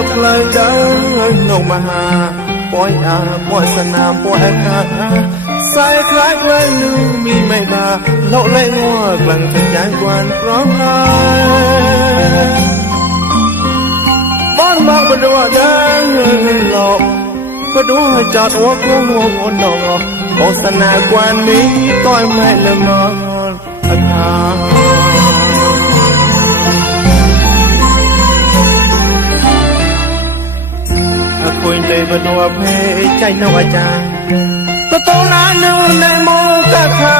จับเลยเดินลงมาหาปล่อยปล่อยสนามปล่อยอากาศสายคล้ายคล้ายนึงมีไม่มาเลาะเล่งัวกลางเป็นยางกวนพร้อมหายบ้านมากบดัวเดินหลอกก็ดูให้จอดหัวกูหัวคนนองโฆษณากวนมีต้อยไม่เลื่อมนอนอาคาคุยเตยบดัวเพใจนวจารประตูน้ำนูในโมกะขะ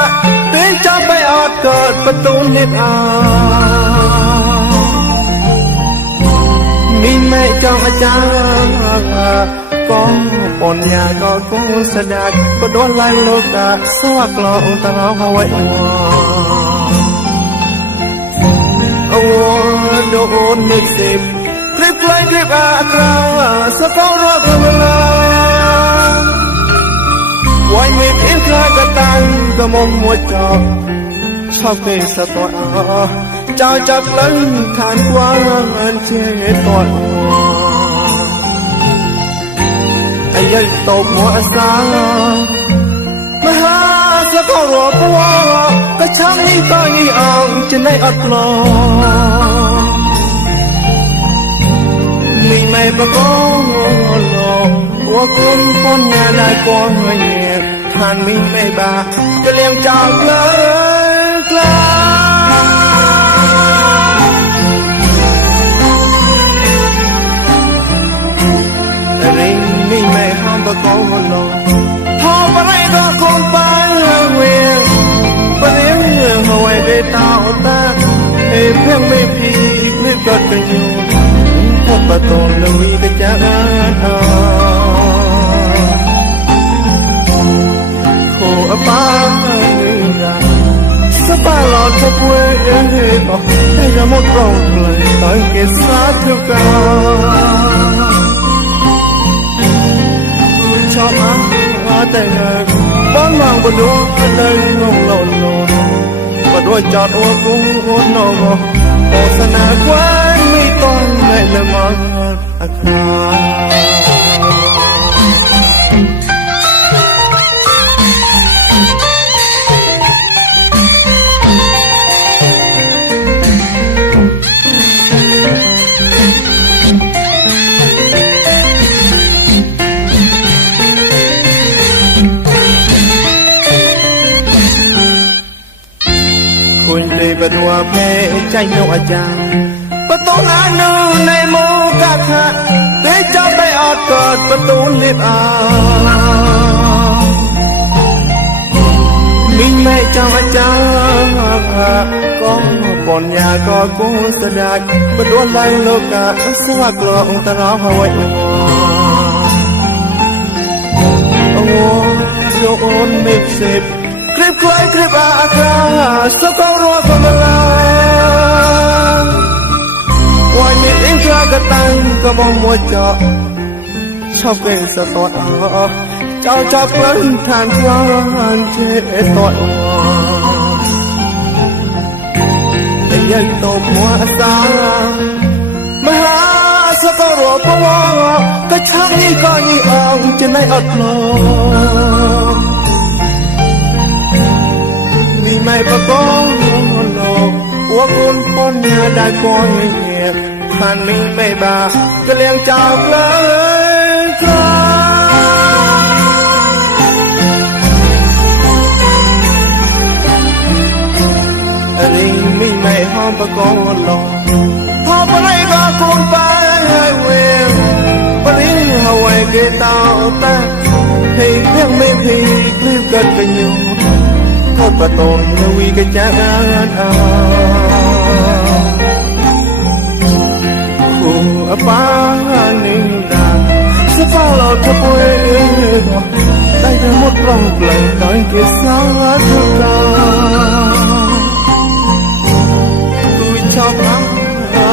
เดินจับไปออดเกิดประตูนิบอามีแม่เจ้าอาจารย์ก็ปนยาก็กูสะดักก็โดนไล่โลกะสวักลองตะลองเอาไว้เอาโดนนึกสิบคลิปไลคลิปอาคราวสะเฝ้ารอกันมาวันมีเพียงใครก็ตั้งก็มองมัวจอชอบเกสตัวเจ้าจับลังทานกว้างเชี่ยตัวไอ้ยัยตบหัวสามหาสะเฝ้ารอปัวก็ช่างนี้ก็ยี่อ่างจะได้อัดลอมีไม่ประกอบหลอกว่าคนปนงานได้ก่อนเงียบทานมีไม่บาจะเลี้ยงจากเลยกลาริงมีไม่ห้ามประกอบหลอกพอไปไรก็คนไปเวียนไปเลี้ยงเงื่อนเอาไว้ไปตาตาเอ้เพียงไม่พีกนึกก็จะอยู่ประตูลุยก็จะโคป้าสบายหลอดทุกเวทให้จะหมดร้องเลยตอนเกิดสาธุการคุณชอบแต่เงินบ้านวางบนดวงเลยงงหล่นหล่นมาด้วยจอดหัวกุ้งหัวนองโฆษณากว้างไม่ต้องไม่ละมังอาคาคุณได้บรรดาเพใจนวจารประตูน้ำนูในโมกะขะเดินจับไปออดเกิดประตูลิบอามีแม่เจ้าอาจารย์ก็ปนยาก็กูสะดักประตูไล่โลกะสวักลองตะร้องเอาไว้โอ้โดนไม่เสพคลิปคล้ายคลิปอาคาสะเฝ้ารอกันมาวันนี้เองใครก็ตั้งก็มองมัวจอชอบเกสตัวเจ้าจับลังทานกว้างเชี่ยตัวแต่ยังตบหัวสามหาสะเฝ้ารอปัวก็ช่างนี้ก็ยี่อ่างจะได้อัดลอไม่ประกอบหลอกว่าคนปนงานได้ก่อนเงียบทานมีไม่บาก็เลี้ยงจากเลยกลาริงมีไม่ห้ามประกอบหลอกพอไปก็คนไปเวียนปริ้งเอาไว้เกตาแต่ให้เพียงไม่พีคลิปกันไปอยู่ประตูนวีก็จะคู่ป้านิ่งดาสบายหลอดทุกเวทได้ทั้งหมดร้องเพลงตอนเกิดสาธุการกูชอบ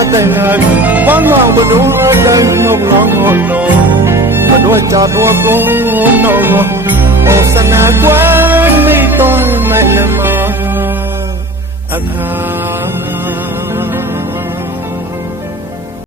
แต่เงินบ้านวางบนดวงเดินนกร้องโหนมาด้วยจอดหัวกุ้งนกโฆษณากว้างไม่ต้อง